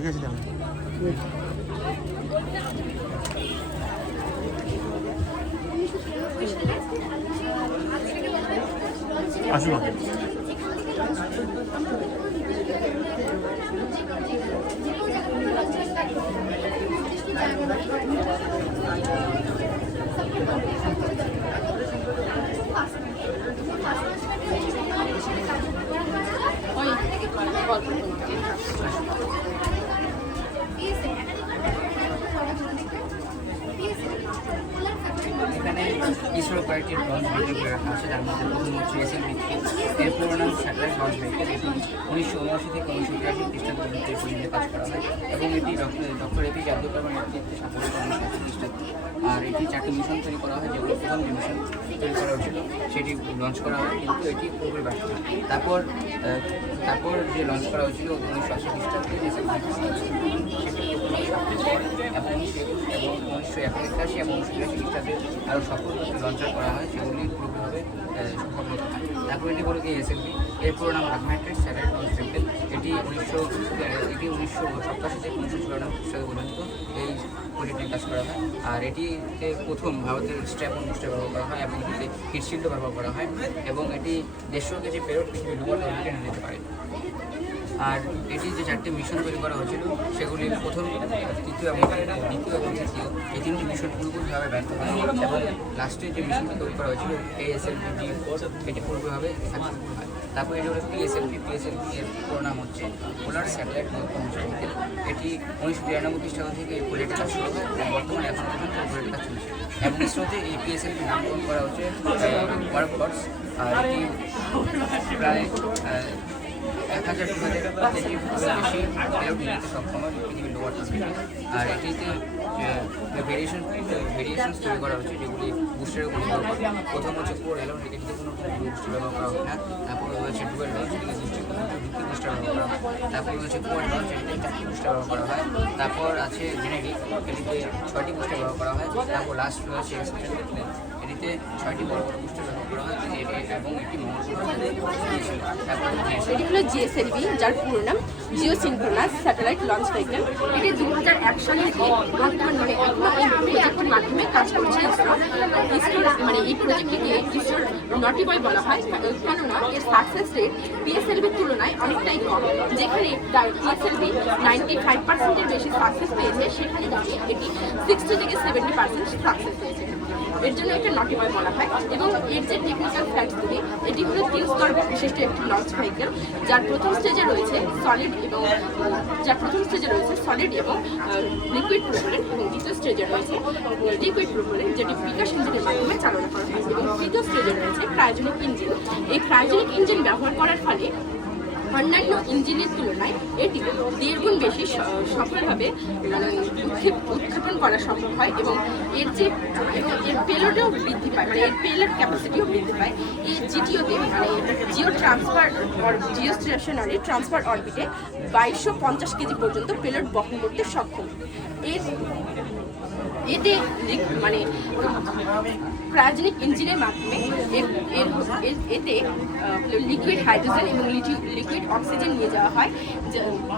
দেখেছিলাম। আসুন এখানে ইসরো কয়েকটি লঞ্চ ভেহিকেল করে রাখা আছে, যার মধ্যে প্রথম হচ্ছে SLV-3 এর পুরো নাম স্যাটেলাইট লঞ্চ ভেহিকেল। এটি 1979 থেকে 1983 খ্রিস্টাব্দ পর্যন্ত এই পরিমাণে কাজ করা হয় এবং এটি ডক্টর APJ আব্দুল কালামের নেতৃত্বে সাফল্য পাওয়া খ্রিস্টাব্দ। আর এটি 4টি মিশন তৈরি করা হয়, যেগুলো প্রথম যে মিশন তৈরি করা হয়েছিল সেটি লঞ্চ করা হয়, কিন্তু এটি পুরোপুরি ব্যর্থ হয়। তারপর যে লঞ্চ করা হয়েছিল 1980 খ্রিস্টাব্দে এবং 1981 এবং 1983 খ্রিস্টাব্দে আরও সফল লঞ্চার করা হয়, সেগুলি পুরোপুরিভাবে সফল হয়। তারপর এটি হলো কি SLV, এর পুরো নাম আগমেন্টেড স্যাটেলাইট লঞ্চ ভেহিকেল। এটি 1987 থেকে 1994 খ্রিস্টাব্দ পর্যন্ত এই প্রজেক্টে কাজ করা হয়। আর এটিতে প্রথম ভারতের স্ট্র্যাপ-অন বুস্টার ব্যবহার করা হয় এবং এটিতে হিটশিল্ডও ব্যবহার করা হয় এবং এটি 150 কেজি পেরোড পৃথিবীর লোকাল অরবিটে নিয়ে যেতে পারে। আর এটি যে 4টি মিশন তৈরি করা হয়েছিল সেগুলি প্রথম, দ্বিতীয় এবং তৃতীয় এই 3টি মিশন পুরোপুরিভাবে ব্যর্থ হয় এবং লাস্টে যে মিশনটি তৈরি করা হয়েছিল ASLV-D4 এটি পুরোপুরিভাবে সাকসেসফুল হয়। তারপরে এটি হলো PSLV এর পুরো নাম হচ্ছে পোলার স্যাটেলাইট লঞ্চ ভেহিকেল। এটি 1993 খ্রিস্টাব্দ থেকে এই প্রজেক্টে কাজ শুরু হয় এবং বর্তমানে এখন পর্যন্ত এই প্রজেক্টে কাজ চলছে এবং ইসরোতে এই PSLV নামকরণ করা হচ্ছে ওয়ার্ক ফোর্স। আর এটি প্রায় 1000-2000 কেজি বেশি পেরোড নিতে সক্ষম হয় পৃথিবীর লোয়ার অরবিটে। আর এটিতে ভেরিয়েশন তৈরি করা হচ্ছে, যেগুলি বুস্টারের উপর নির্ভর করে। প্রথম হচ্ছে কোর এলোন, এটিতে কোনো বুস্টার ব্যবহার করা হয় না। তারপরে রয়েছে ডুয়েল লঞ্চ, এটিতে দুটি বুস্টার ব্যবহার করা হয়। তারপরে রয়েছে কোয়াড লঞ্চ, এটিতে 4টি বুস্টার ব্যবহার করা হয়। তারপর আছে জেনেটিক, এটিতে 6টি বুস্টার ব্যবহার করা হয়। তারপর লাস্ট রয়েছে এক্সপেরিমেন্ট, এটিতে 6টি বড় বড় বুস্টার ব্যবহার করা হয় এবং একটি এটি হলো GSLV, যার পুরো নাম জিওসিনক্রোনাস স্যাটেলাইট লঞ্চ ভেহিকেল। এটি 2001 সাল থেকে বর্তমান মানে এখনো এই প্রজেক্টের মাধ্যমে কাজ করছে ইসরো। মানে এই প্রজেক্টটিকে ইসরোর নটি বয় বলা হয়, কেননা এর সাকসেস রেট PSLV-র তুলনায় অনেকটাই কম। যেখানে PSLV 95%-এর বেশি সাকসেস পেয়েছে, সেখানে দাঁড়িয়ে এটি 60 থেকে 70% সাকসেস পেয়েছে। এর জন্য এটা নটি বয় বলা হয় এবং এর যে টেকনিক্যাল ফ্যাক্টসগুলি, এটি হলো 3 স্তর বিশিষ্ট একটি লঞ্চ ভেহিকেল, যার প্রথম স্টেজে রয়েছে সলিড এবং লিকুইড প্রোপেলেন্ট এবং দ্বিতীয় স্টেজে রয়েছে লিকুইড প্রোপেলেন্ট, যেটি বিকাশ ইঞ্জিনের মাধ্যমে চালনা করা হয় এবং তৃতীয় স্টেজে রয়েছে ক্রায়োজেনিক ইঞ্জিন। এই ক্রায়োজেনিক ইঞ্জিন ব্যবহার করার ফলে অন্যান্য ইঞ্জিনের তুলনায় এটি 1.5 গুণ বেশি সফলভাবে উৎক্ষেপণ করা সম্ভব হয় এবং এর পেলোডও বৃদ্ধি পায়, মানে এর পেলোড ক্যাপাসিটিও বৃদ্ধি পায়। এই জিটিওতে মানে জিও স্টেশনারি ট্রান্সফার অরবিটে 2250 কেজি পর্যন্ত পেলোড বহন করতে সক্ষম। এতে মানে ক্রায়োজেনিক ইঞ্জিনের মাধ্যমে এতে লিকুইড হাইড্রোজেন এবং লিকুইড অক্সিজেন নিয়ে যাওয়া হয়,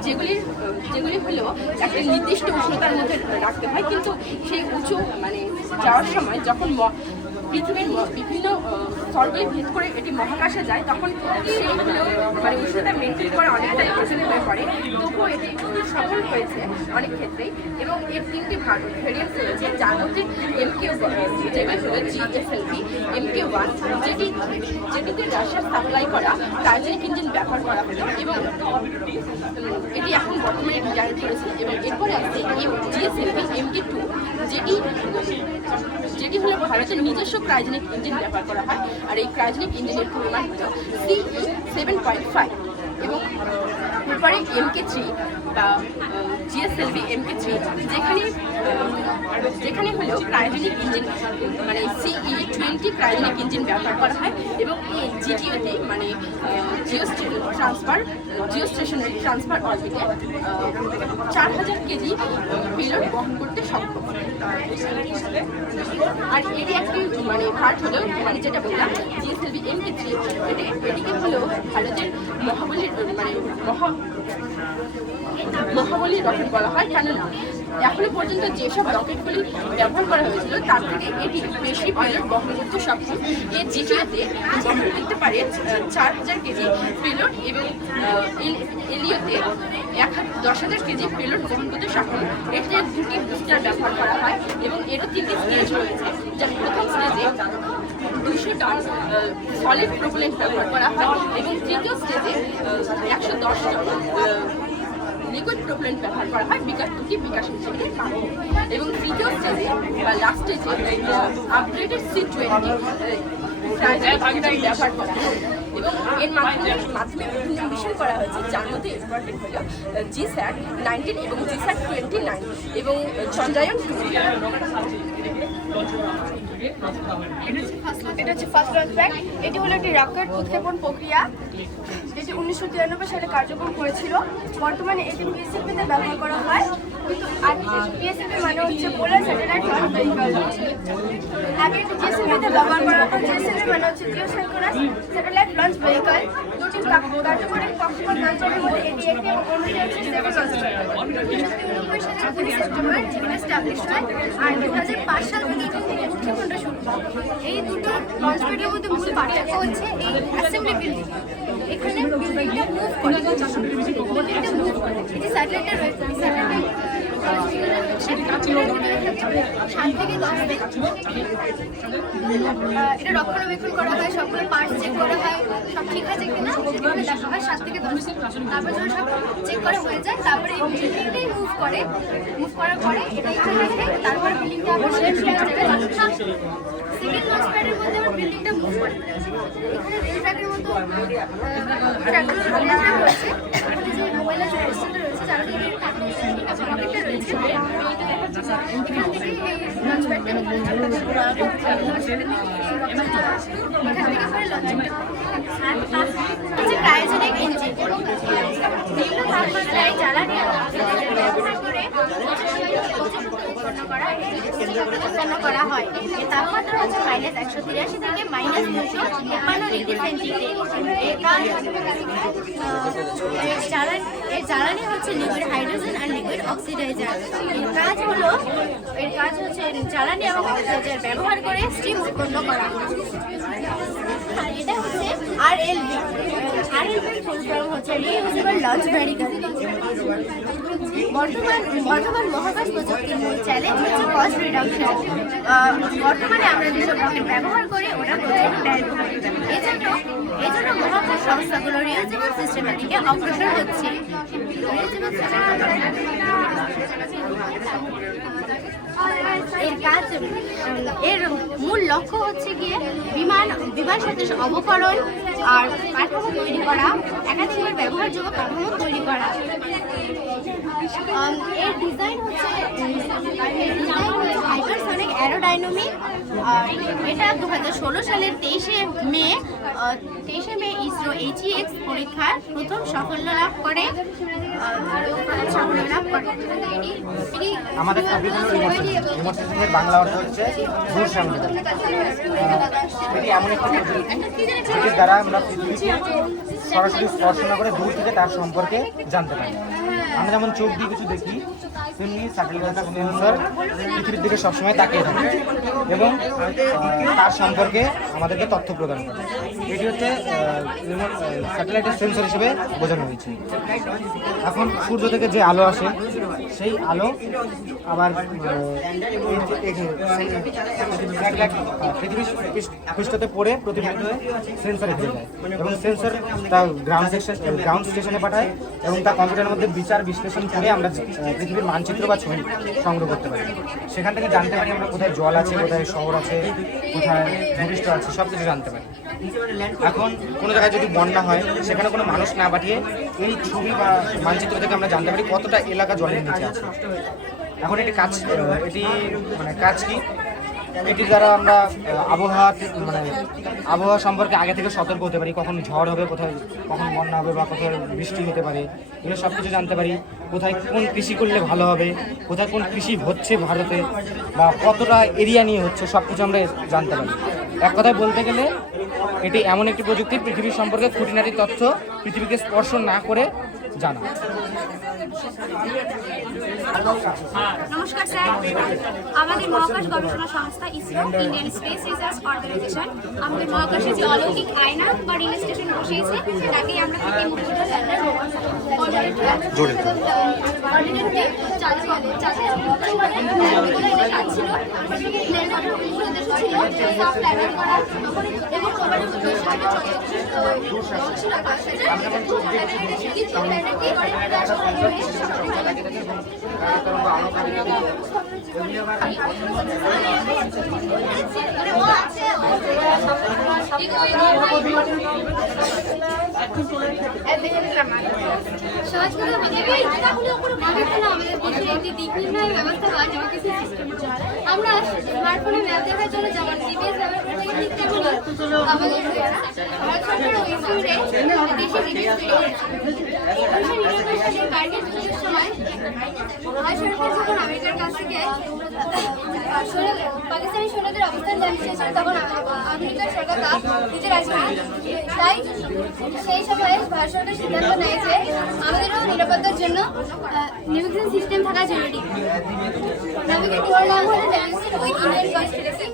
যেগুলি হলো একটা নির্দিষ্ট উষ্ণতার মধ্যে রাখতে হয়, কিন্তু সেই উঁচু মানে যাওয়ার সময় যখন পৃথিবীর বিভিন্ন স্তরগুলি ভেদ করে এটি মহাকাশে যায়, তখন সেইগুলো মানে উষ্ণতা মেনটেন করা অনেকটাই কঠিন হয়ে পড়ে। তবুও এটি সফল হয়েছে অনেক ক্ষেত্রেই এবং এর 3টি ভেরিয়েন্টস রয়েছে, যার মধ্যে যেগুলি হলো GSLV MK1, যেটিতে রাশিয়ার সাপ্লাই করা ক্রায়োজেনিক ইঞ্জিন ব্যবহার করা হতো এবং এটি এখন বর্তমানে ডিজাইন করেছে। এবং এরপরে আছে GSLV MK2, যেটি হলো ভারতের নিজস্ব ক্রায়োজেনিক ইঞ্জিন ব্যবহার করা হয়। আর এই ক্রায়োজেনিক ইঞ্জিনের পরিমাণ হলো CE 7.5 এবং এরপরে MK3 বা GSLV MK3, যেখানে হলো ক্রায়োজেনিক ইঞ্জিন মানে CE 20 ক্রায়োজেনিক ইঞ্জিন ব্যবহার করা হয় এবং এই জিটিওতে মানে জিও স্টেশনারি ট্রান্সফার অরবিটে 4000 কেজি পেলোড বহন করতে সক্ষম। আর এটি একটি মানে পার্ট হলো মানে যেটা বললাম GSLV MK3, এটিকে হলো ভারতের মহাবলীর মানে মহাবলী রকেট বলা হয়, কেননা এখনো পর্যন্ত যেসব রকেটগুলি ব্যবহার করা হয়েছিল তার থেকে এটি বেশি পেলোড বহন করতে সক্ষম। এর জিটিওতে বহন করতে পারে 4000 কেজি পেলোড এবং এলিওতে 10,000 কেজি পেলোড বহন করতে সক্ষম। এতে 2টি বুস্টার ব্যবহার করা হয় এবং এরও 3টি স্টেজ রয়েছে, যার প্রথম স্টেজে 200 টন সলিড প্রোপেলেন্ট ব্যবহার করা হয় এবং তৃতীয় স্টেজে 110 টন লিকুইড প্রোপেলেন্ট ব্যবহার করা হয় দুটি বিকাশ হিসেবে এবং তৃতীয় স্টেজে বা লাস্ট স্টেজে আপগ্রেডেড C-20 ব্যবহার করা হয় এবং এর মাধ্যমে বিভিন্ন মিশন করা হয়েছে, যার মধ্যে ইম্পর্টেন্ট হল GSAT-19 এবং GSAT-29 এবং চন্দ্রায়ন 2। এটা হচ্ছে ফার্স্ট লঞ্চ প্যাড। এটি হলো একটি রকেট উৎক্ষেপণ প্রক্রিয়া, যেটি 1993 সালে কার্যক্রম করেছিল। বর্তমানে এটি পিএসএলভিতে ব্যবহার করা হয়, কিন্তু পিএসএলভি মানে হচ্ছে পোলার স্যাটেলাইট লঞ্চ ভেহিকল। আগে এটি জিএসএলভিতে ব্যবহার করা হতো। জিএসএলভি মানে হচ্ছে জিওসিনক্রোনাস স্যাটেলাইট লঞ্চ ভেহিকল। দুটি কার্যকরী কক্ষপথ লঞ্চারের মধ্যে এটি একটি এবং অন্যটি হচ্ছে সেভেন লঞ্চ প্যাড। 1999 সালের 20 সেপ্টেম্বর যেটি এস্টাবলিশ হয়, আর 2005 সাল থেকে এটি উৎক্ষেপণটা শুরু হয়। এই দুটো লঞ্চ প্যাডের মধ্যে মূল পার্থক্য হচ্ছে এই অ্যাসেম্বলি বিল্ডিং। এখানে বিল্ডিংটা মুভ করে, বিল্ডিংটা মুভ করে। এই স্যাটেলাইটটা রয়েছে, স্যাটেলাইট 7 থেকে 10 দিন এটা রক্ষণাবেক্ষণ করা হয়, সবগুলো পার্টস চেক করা হয়, সব ঠিক আছে কিনা সেগুলো দেখা হয় 7 থেকে 10 দিন। তারপর যখন সব চেক করা হয়ে যায়, তারপরে এই বিল্ডিংটাই মুভ করার পরে এটা এখানে রেখে তারপর বিল্ডিংটা আবার সেকেন্ড লঞ্চ প্যাডের মধ্যে আবার বিল্ডিংটা মুভ করে। এখানে রেল ট্র্যাকের মতো ট্র্যাকগুলো রয়েছে। এখানে যে মোবাইলের যে সিস্টেমটা রয়েছে, যারা রকেটটা রয়েছে, এখান থেকে এই লঞ্চ প্যাডটা ক্রায়োজেনিক ইঞ্জিন বিভিন্ন তাপমাত্রায় জ্বালানি ব্যবহার করে উৎপন্ন করা হয়। এর তাপমাত্রা হচ্ছে -183 থেকে -253 ডিগ্রি সেন্টিগ্রেড। এর জ্বালানি হচ্ছে লিকুইড হাইড্রোজেন আর লিকুইড অক্সিডাইজার। এর কাজ হচ্ছে জ্বালানি এবং অক্সিডাইজার ব্যবহার করে স্টিম উৎপন্ন করা। আর এটা হচ্ছে RLV। ফুল ফর্ম হচ্ছে রিইউজেবল লঞ্চ ভেহিকল। বর্তমান মহাকাশ প্রযুক্তির মূল চ্যালেঞ্জ হচ্ছে কস্ট রিডাকশন। বর্তমানে আমরা যেসব রকেট ব্যবহার করি ওটা প্রচুর ব্যয়বহুল। এজন্য মহাকাশ সংস্থাগুলো রিইউজেবল সিস্টেমের দিকে অগ্রসর হচ্ছে। এর মূল লক্ষ্য হচ্ছে গিয়ে বিমান সাথে অবকরণ আর কাঠামো তৈরি করা, একাধিকবার ব্যবহারযোগ্য কাঠামো তৈরি করা। এর ডিজাইন হচ্ছে হাইপারসনিক অ্যারোডাইনামিক। এটা 2016 সালের 23শে মে ইসরো HEX পরীক্ষার প্রথম সাফল্য লাভ করে। আমাদের টপিকের বাংলা অর্থ হচ্ছে দূরসংবেদন। এটি এমন একটি প্রযুক্তি যেটির দ্বারা আমরা পৃথিবীকে সরাসরি স্পর্শ না করে দূর থেকে তার সম্পর্কে জানতে পারি। আমরা যেমন চোখ দিয়ে কিছু দেখি, তেমনি স্যাটেলাইট সেন্সর পৃথিবীর দিকে সবসময় তাকিয়ে থাকে এবং তার সম্পর্কে আমাদেরকে তথ্য প্রদান করে। এটি হচ্ছে স্যাটেলাইটের সেন্সর হিসেবে বোঝানো হয়েছে। এখন সূর্য থেকে যে আলো আসে, সেই আলো আবার পৃথিবীর পৃষ্ঠতে পড়ে প্রতিফলিত হয়ে সেন্সরে ফিরে যায় এবং সেন্সর তা গ্রাউন্ড স্টেশনে পাঠায় এবং তা কম্পিউটারের মধ্যে বিচার বিশ্লেষণ করে আমরা পৃথিবীর মানচিত্র বা ছবি সংগ্রহ করতে পারি। সেখান থেকে জানতে পারি আমরা কোথায় জল আছে, কোথায় শহর আছে, কোথায় ভূমিষ্ঠ আছে, সব কিছু জানতে পারি। এখন কোনো জায়গায় যদি বন্যা হয়, সেখানে কোনো মানুষ না পাঠিয়ে এই ছবি বা মানচিত্র থেকে আমরা জানতে পারি কতটা এলাকা জলের নিচে আছে। এখন এটি কাজ কি? এটির দ্বারা আমরা আবহাওয়া সম্পর্কে আগে থেকে সতর্ক হতে পারি, কখন ঝড় হবে, কোথায় কখন বন্যা হবে বা কোথায় বৃষ্টি হতে পারে, এগুলো সব কিছু জানতে পারি। কোথায় কোন কৃষি করলে ভালো হবে, কোথায় কোন কৃষি হচ্ছে ভারতে বা কতটা এরিয়া নিয়ে হচ্ছে, সব কিছু আমরা জানতে পারি। এক কথায় বলতে গেলে এটি এমন একটি প্রযুক্তি পৃথিবীর সম্পর্কে খুঁটিনাটি তথ্য পৃথিবীকে স্পর্শ না করে জানা। নমস্কার স্যার, আমাদের মহাকাশ গবেষণা সংস্থা ISRO Indian space research organisation আমাদের মহাকাশে যে অলৌকিক আয়না বা রিলে স্টেশন বসিয়েছে তাকেই আমরা এই মুহূর্তে সহজ করে বলতে গেলে আমাদের দেশের একটি দিক নির্ণয় ব্যবস্থা বা ডেমোক্রেসি সিস্টেম। আমরা স্মার্টফোনে ম্যাপ দেখার জন্য যেমন জিপিএস ব্যবহার করে থাকি, ঠিক তেমনি আমাদের ভারত সরকার ও ইসরোর দেশে জিপিএস তৈরি করেছে। কার্গিল যুদ্ধের সময় ভারত সরকার যখন আমেরিকার কাছ থেকে পাকিস্তানি সৈন্যদের অবস্থান জানতে চেয়েছিল, তখন আমেরিকার সরকার তা দিতে রাজি হয়নি। তাই সেই সময় ভারত সরকার সিদ্ধান্ত নেয় যে আমাদেরও নিরাপত্তার জন্য নেভিগেশন সিস্টেম থাকা জরুরি। নাবিকের পুরো নাম হলো নেভিগেশন উইথ ইন্ডিয়ান কনস্টেলেশন।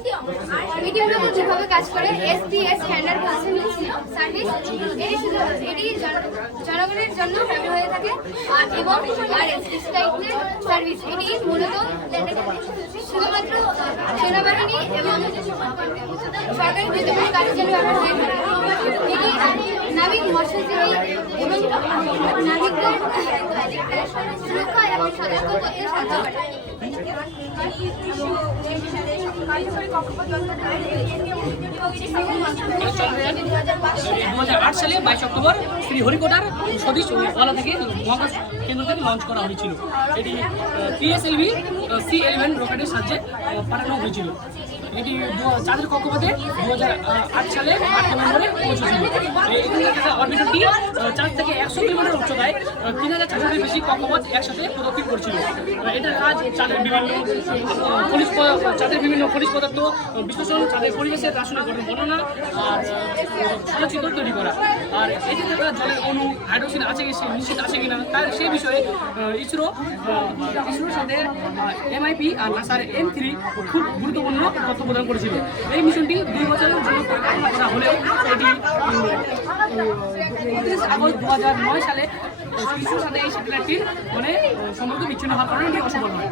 এটি মূলত যেভাবে কাজ করে এসপিএস স্ট্যান্ডার্ড পার্সোনাল সার্ভিস, এটি জনগণের জন্য হয়ে থাকে এবং সার্ভিস এটি মূলত শুধুমাত্র সেনাবাহিনী এবং সরকারি গুরুত্বপূর্ণ কাজের জন্য ব্যবহার হয়ে থাকে। এটি নাবিক মৎস্যজীবী এবং নাবিকদের সুরক্ষা এবং সতর্ক করতে সাহায্য করে। 2008 সালে 22 অক্টোবর শ্রীহরিকোটার সতীশ ওয়ালা থেকে মহাকাশ কেন্দ্র থেকে লঞ্চ করা হয়েছিল। এটি PSLV C-11 রকেটের সাহায্যে পাঠানো হয়েছিল। এটি চাঁদের কক্ষপথে 2008 সালে 8 নভেম্বরে পৌঁছেছিল। এখানকার থাকা অরবিটারটি চাঁদ থেকে 100 কিলোমিটার উচ্চতায় 3000 বেশি কক্ষপথ একসাথে প্রদক্ষিণ করছিল। এটার কাজ চাঁদের বিভিন্ন খনিজ পদার্থ বিশ্লেষণ, চাঁদের পরিবেশের রাসায়নিক গঠন বর্ণনা আর চলচ্চিত্র তৈরি করা। আর এতে থাকা জলের অণু হাইড্রোজেন আছে কি নিশ্চিত আছে কিনা তার সেই বিষয়ে ইসরোর সাথে MIP আর নাসার M3 খুব গুরুত্বপূর্ণ তথ্য প্রদান করেছিল। এই মিশনটি 2 বছরের জন্য পরিকল্পনা করা হলেও এটি 29 আগস্ট 2009 সালে ইসরোর সাথে এই স্যাটেলাইটটির সম্পর্ক বিচ্ছিন্ন হওয়ার কারণে এটি অসফল হয়।